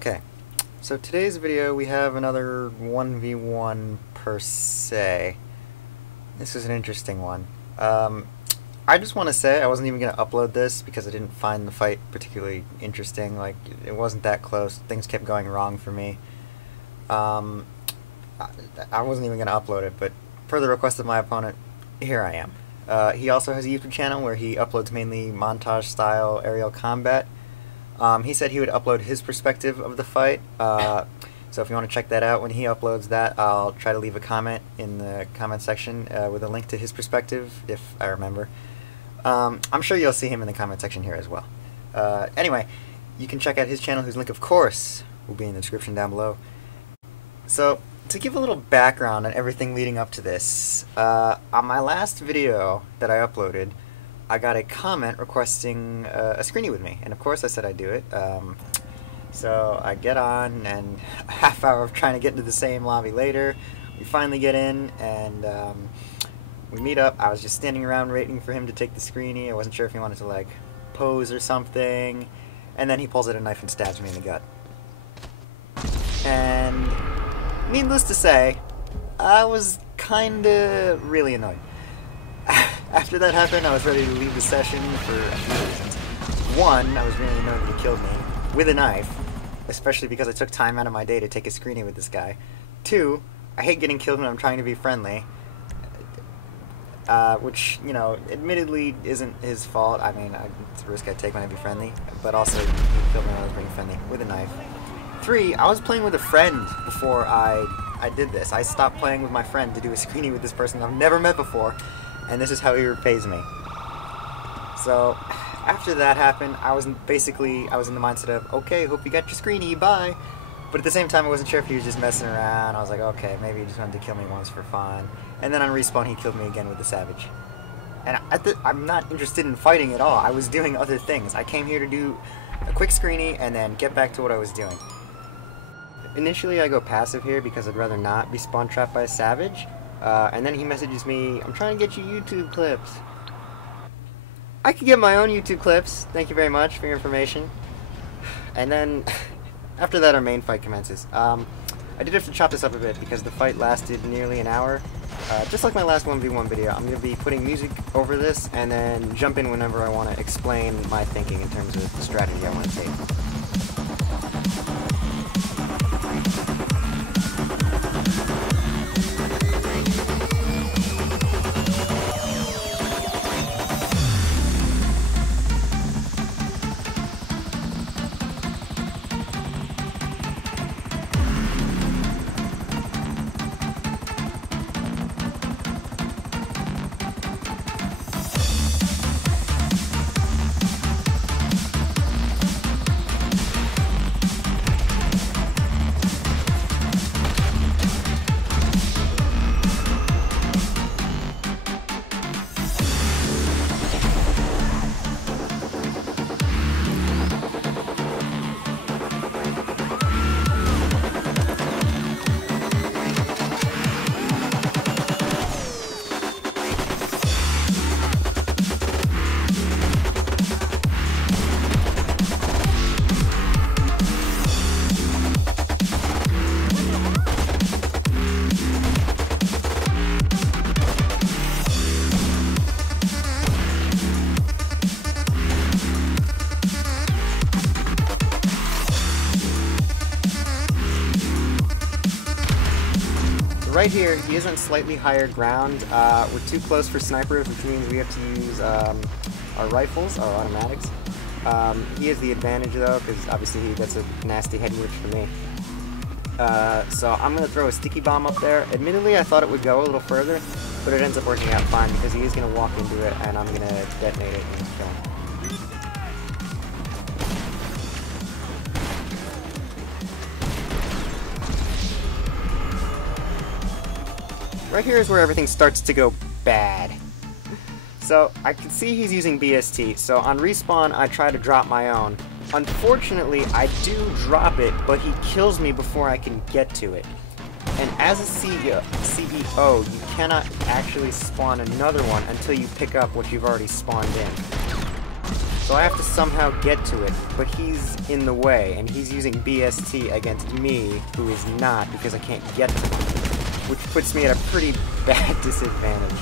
Okay, so today's video we have another 1v1 per se. This is an interesting one. I just want to say I wasn't even going to upload this because I didn't find the fight particularly interesting. Like, it wasn't that close. Things kept going wrong for me. I wasn't even going to upload it, but per the request of my opponent, here I am. He also has a YouTube channel where he uploads mainly montage-style aerial combat. He said he would upload his perspective of the fight, so if you want to check that out when he uploads that, I'll try to leave a comment in the comment section with a link to his perspective, if I remember. I'm sure you'll see him in the comment section here as well. Anyway, you can check out his channel, whose link, of course, will be in the description down below. So, to give a little background on everything leading up to this, on my last video that I uploaded, I got a comment requesting a Screeny with me, and of course I said I'd do it. So I get on, and a half hour of trying to get into the same lobby later, we finally get in, and we meet up. I was just standing around waiting for him to take the Screeny. I wasn't sure if he wanted to, like, pose or something, and then he pulls out a knife and stabs me in the gut. And needless to say, I was kinda really annoyed. After that happened, I was ready to leave the session for a few reasons. One, I was really annoyed that he killed me with a knife, especially because I took time out of my day to take a Screeny with this guy. Two, I hate getting killed when I'm trying to be friendly, which, you know, admittedly isn't his fault. I mean, it's a risk I take when I be friendly, but also he killed me when I was being friendly with a knife. Three, I was playing with a friend before I did this. I stopped playing with my friend to do a Screeny with this person I've never met before, and this is how he repays me. So, after that happened, I was in the mindset of, okay, hope you got your Screeny, bye. But at the same time, I wasn't sure if he was just messing around. I was like, okay, maybe he just wanted to kill me once for fun. And then on respawn, he killed me again with the Savage. And I'm not interested in fighting at all. I was doing other things. I came here to do a quick Screeny and then get back to what I was doing. Initially, I go passive here because I'd rather not be spawn trapped by a Savage. And then he messages me, I'm trying to get you YouTube clips. I could get my own YouTube clips. Thank you very much for your information. And then, after that, our main fight commences. I did have to chop this up a bit because the fight lasted nearly an hour. Just like my last 1v1 video, I'm going to be putting music over this and then jump in whenever I want to explain my thinking in terms of the strategy I want to take. Right here, he is on slightly higher ground. We're too close for snipers, which means we have to use our rifles, our automatics. He has the advantage though, because obviously that's a nasty head glitch for me. So I'm going to throw a sticky bomb up there. Admittedly, I thought it would go a little further, but it ends up working out fine because he is going to walk into it and I'm going to detonate it and kill him. Right here is where everything starts to go bad. So, I can see he's using BST, so on respawn I try to drop my own. Unfortunately, I do drop it, but he kills me before I can get to it. And as a CEO, you cannot actually spawn another one until you pick up what you've already spawned in. So I have to somehow get to it, but he's in the way, and he's using BST against me, who is not, because I can't get to him, which puts me at a pretty bad disadvantage.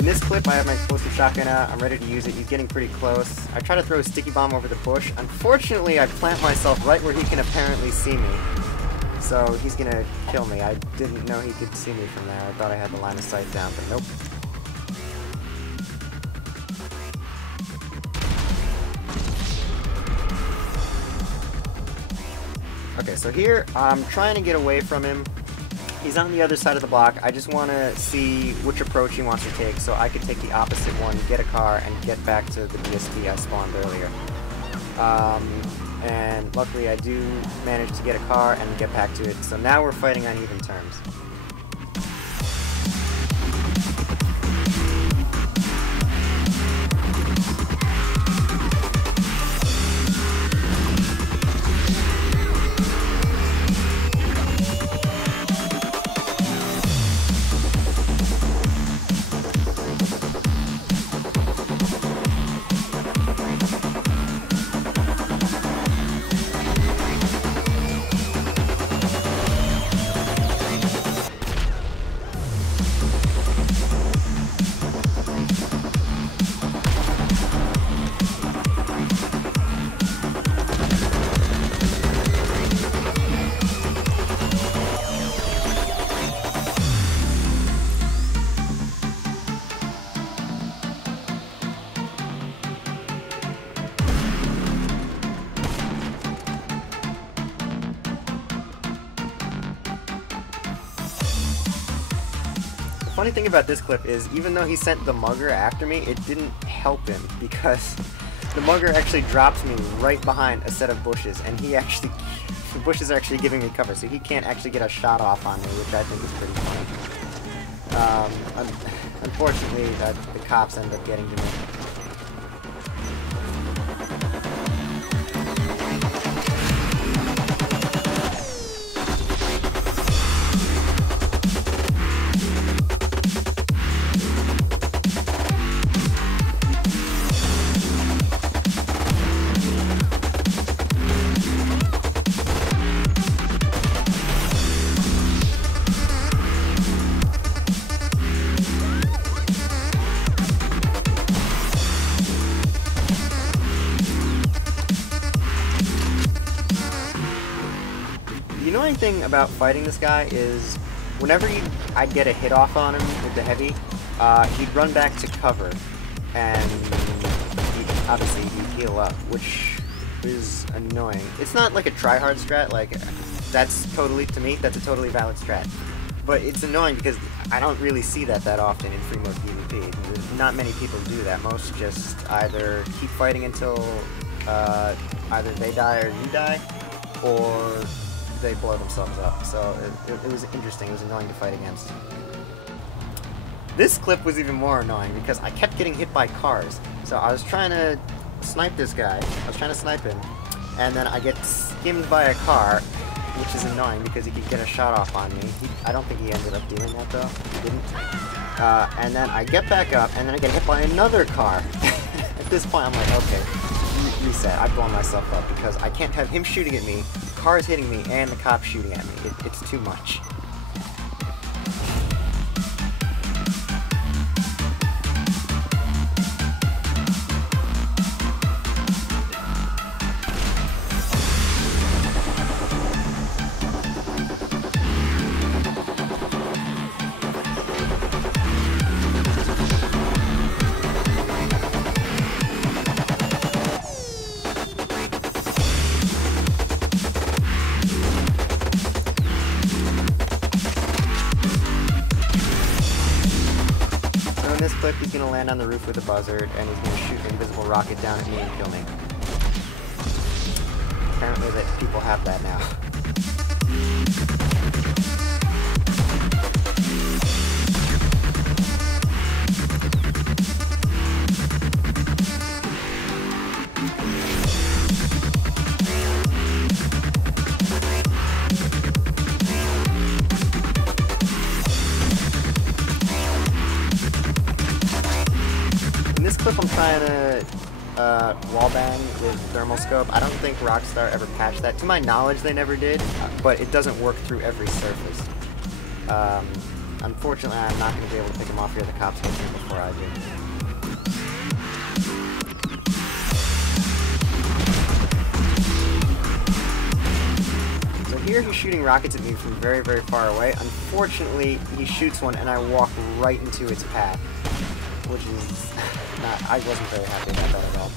In this clip, I have my explosive shotgun out. I'm ready to use it. He's getting pretty close. I try to throw a sticky bomb over the bush. Unfortunately, I plant myself right where he can apparently see me. So he's gonna kill me. I didn't know he could see me from there. I thought I had the line of sight down, but nope. Okay, so here, I'm trying to get away from him. He's on the other side of the block. I just want to see which approach he wants to take, so I could take the opposite one, get a car, and get back to the BST I spawned earlier. And luckily I do manage to get a car and get back to it, so now we're fighting on even terms. The funny thing about this clip is, even though he sent the mugger after me, it didn't help him, because the mugger actually drops me right behind a set of bushes, and the bushes are actually giving me cover, so he can't actually get a shot off on me, which I think is pretty funny. Unfortunately, the cops end up getting to me. The annoying thing about fighting this guy is whenever I'd get a hit off on him with the heavy, he'd run back to cover, and obviously he'd heal up, which is annoying. It's not like a try-hard strat, like, that's totally, to me, that's a totally valid strat. But it's annoying because I don't really see that often in free mode PvP. Not many people do that. Most just either keep fighting until either they die or you die, or they blow themselves up. So it was interesting. It was annoying to fight against. This clip was even more annoying because I kept getting hit by cars. So I was trying to snipe this guy. I was trying to snipe him, and then I get skimmed by a car, which is annoying because he could get a shot off on me. I don't think he ended up doing that though. He didn't. And then I get back up, and then I get hit by another car. At this point, I'm like, okay, reset. I've blown myself up because I can't have him shooting at me, cars hitting me, and the cops shooting at me. It's too much. clip, he's going to land on the roof with a buzzard, and he's going to shoot an invisible rocket down at me and kill me. Apparently that people have that now. In this clip I'm trying to wallbang with thermal scope. I don't think Rockstar ever patched that. To my knowledge, they never did, but it doesn't work through every surface. Unfortunately, I'm not going to be able to pick him off here. The cops get here before I do. So here he's shooting rockets at me from very, very far away. Unfortunately, he shoots one and I walk right into its path, which is I wasn't very happy about that at all.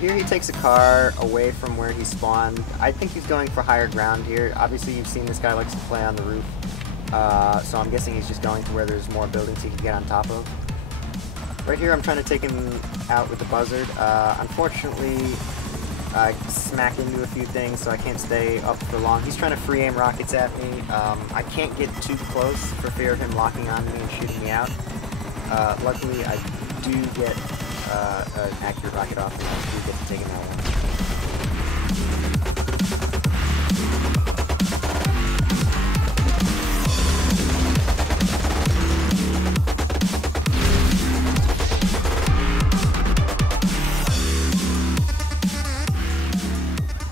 Here he takes a car away from where he spawned. I think he's going for higher ground here. Obviously you've seen this guy likes to play on the roof. So I'm guessing he's just going to where there's more buildings he can get on top of. Right here I'm trying to take him out with the buzzard. Unfortunately I smack into a few things so I can't stay up for long. He's trying to free aim rockets at me. I can't get too close for fear of him locking on me and shooting me out. Luckily I do get an accurate rocket off and I do get to take him out one.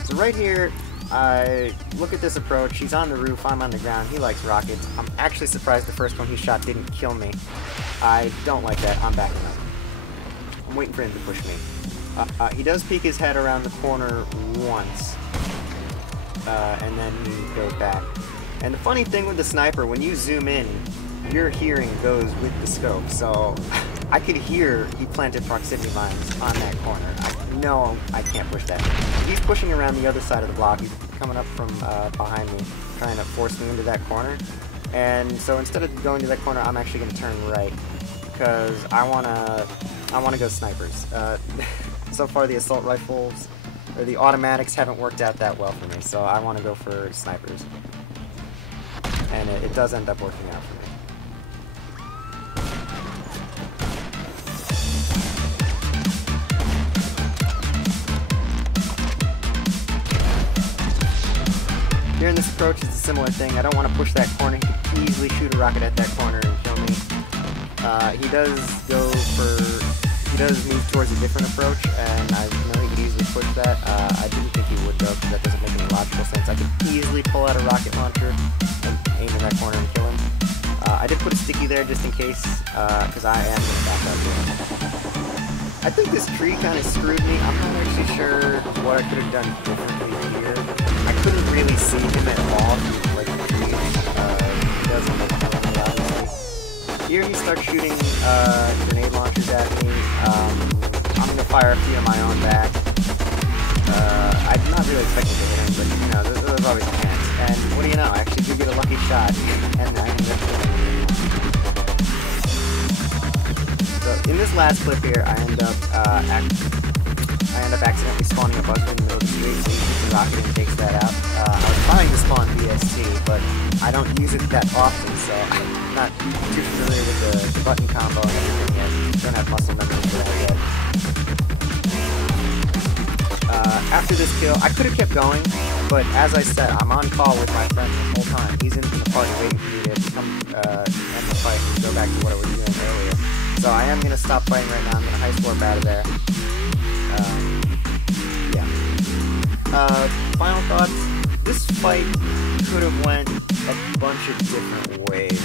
So right here, I look at this approach. He's on the roof, I'm on the ground. He likes rockets. I'm actually surprised the first one he shot didn't kill me. I don't like that. I'm backing up. I'm waiting for him to push me. He does peek his head around the corner once, and then he goes back. And the funny thing with the sniper, when you zoom in, your hearing goes with the scope. So I could hear he planted proximity mines on that corner. I know I can't push that. He's pushing around the other side of the block. He's coming up from behind me, trying to force me into that corner. And so instead of going to that corner, I'm actually going to turn right because I want to go snipers. So far the assault rifles, or the automatics haven't worked out that well for me, so I want to go for snipers. And it does end up working out for me. Here in this approach, it's a similar thing. I don't want to push that corner. He can easily shoot a rocket at that corner and kill me. He does move towards a different approach, and I know he could easily push that. I didn't think he would though, because that doesn't make any logical sense. I could easily pull out a rocket launcher and aim in that corner and kill him. I did put a sticky there just in case, because I am going to back up here. I think this tree kind of screwed me. I'm not actually sure what I could have done differently here. I couldn't really see him at all through like the trees. He doesn't look telling me, obviously. Here he starts shooting grenade launchers at me. I'm going to fire a few of my own back. I'm not really expecting to hit him, but you know, there's always a chance. And what do you know, I actually do get a lucky shot, and I end up killing him. So in this last clip here, I end up accidentally spawning a buzzard in the middle of the street, so he shoots a rocket and takes that out. I was trying to spawn BST, but I don't use it that often, so I'm not too familiar with the button combo and everything yet. Don't have muscle memory for that yet. After this kill, I could have kept going, but as I said, I'm on call with my friend the whole time. He's in the party waiting for me to come end the fight and go back to what I was doing earlier. So I am going to stop fighting right now. I'm going to high warp out of there. Final thoughts. This fight could have went a bunch of different ways.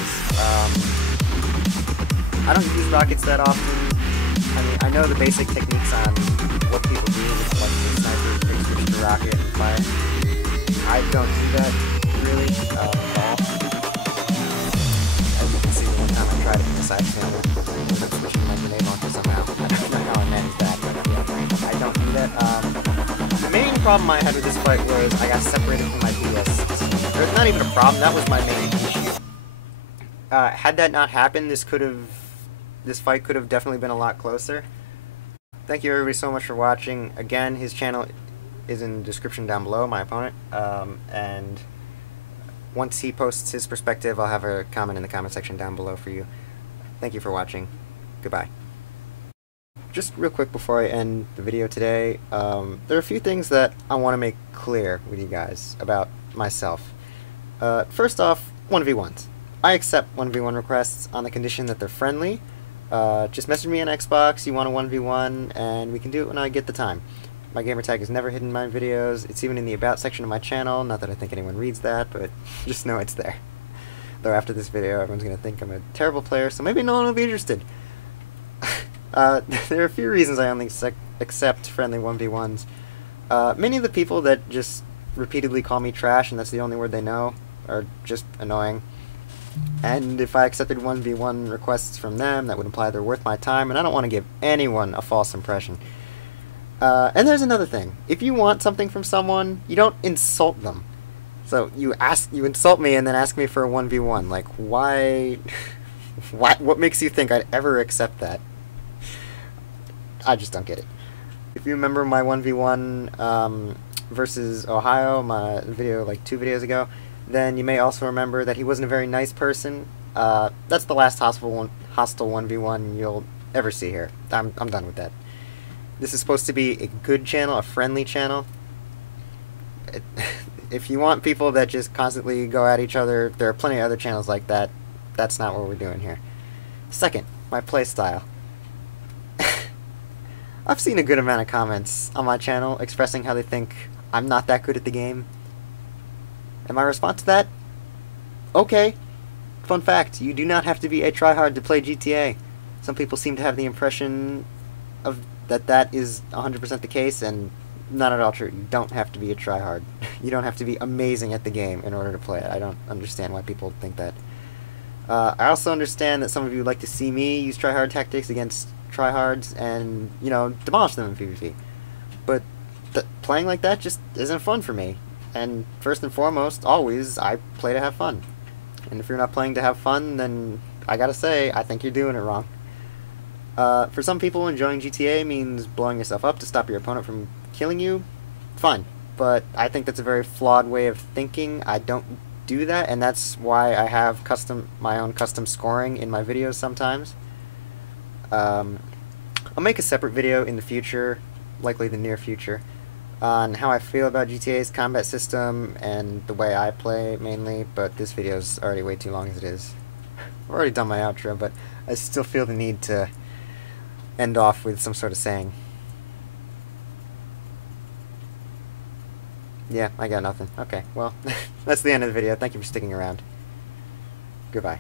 I don't use rockets that often. I mean, I know the basic techniques on what people do with like the sniper, quick switch to rocket and fire. I don't do that really at all. As you can see, the one time I tried it from the side panel, I ended up switching my grenade launcher somehow. I don't know how I managed that, but yeah, I don't do that. The main problem I had with this fight was I got separated from my DS. There's not even a problem, that was my main issue. Had that not happened, this fight could have definitely been a lot closer. Thank you everybody so much for watching. Again, his channel is in the description down below, my opponent. And once he posts his perspective, I'll have a comment in the comment section down below for you. Thank you for watching. Goodbye. Just real quick before I end the video today, there are a few things that I want to make clear with you guys about myself. First off, 1v1s. I accept 1v1 requests on the condition that they're friendly. Just message me on Xbox, you want a 1v1, and we can do it when I get the time. My gamertag is never hidden in my videos. It's even in the About section of my channel. Not that I think anyone reads that, but just know it's there. Though after this video, everyone's going to think I'm a terrible player, so maybe no one will be interested. There are a few reasons I only accept friendly 1v1s. Many of the people that just repeatedly call me trash, and that's the only word they know, are just annoying. And if I accepted 1v1 requests from them, that would imply they're worth my time, and I don't want to give anyone a false impression. And there's another thing. If you want something from someone, you don't insult them. So you insult me and then ask me for a 1v1. Like, why? What makes you think I'd ever accept that? I just don't get it. If you remember my 1v1 versus Ohio, my video like 2 videos ago, then you may also remember that he wasn't a very nice person. That's the last hostile 1v1 you'll ever see here. I'm done with that. This is supposed to be a good channel, a friendly channel. If you want people that just constantly go at each other, there are plenty of other channels like that. That's not what we're doing here. Second, my playstyle. I've seen a good amount of comments on my channel expressing how they think I'm not that good at the game. And my response to that? Okay. Fun fact, you do not have to be a tryhard to play GTA. Some people seem to have the impression of that is 100% the case, and not at all true. You don't have to be a tryhard. You don't have to be amazing at the game in order to play it. I don't understand why people think that. I also understand that some of you like to see me use tryhard tactics against tryhards and, you know, demolish them in PvP. But playing like that just isn't fun for me. And first and foremost, always, I play to have fun. And if you're not playing to have fun, then I gotta say, I think you're doing it wrong. For some people, enjoying GTA means blowing yourself up to stop your opponent from killing you. Fine. But I think that's a very flawed way of thinking. I don't do that, and that's why I have my own custom scoring in my videos sometimes. I'll make a separate video in the future, likely the near future, on how I feel about GTA's combat system and the way I play mainly, but this video's already way too long as it is. I've already done my outro, but I still feel the need to end off with some sort of saying. Yeah, I got nothing. Okay, well, that's the end of the video. Thank you for sticking around. Goodbye.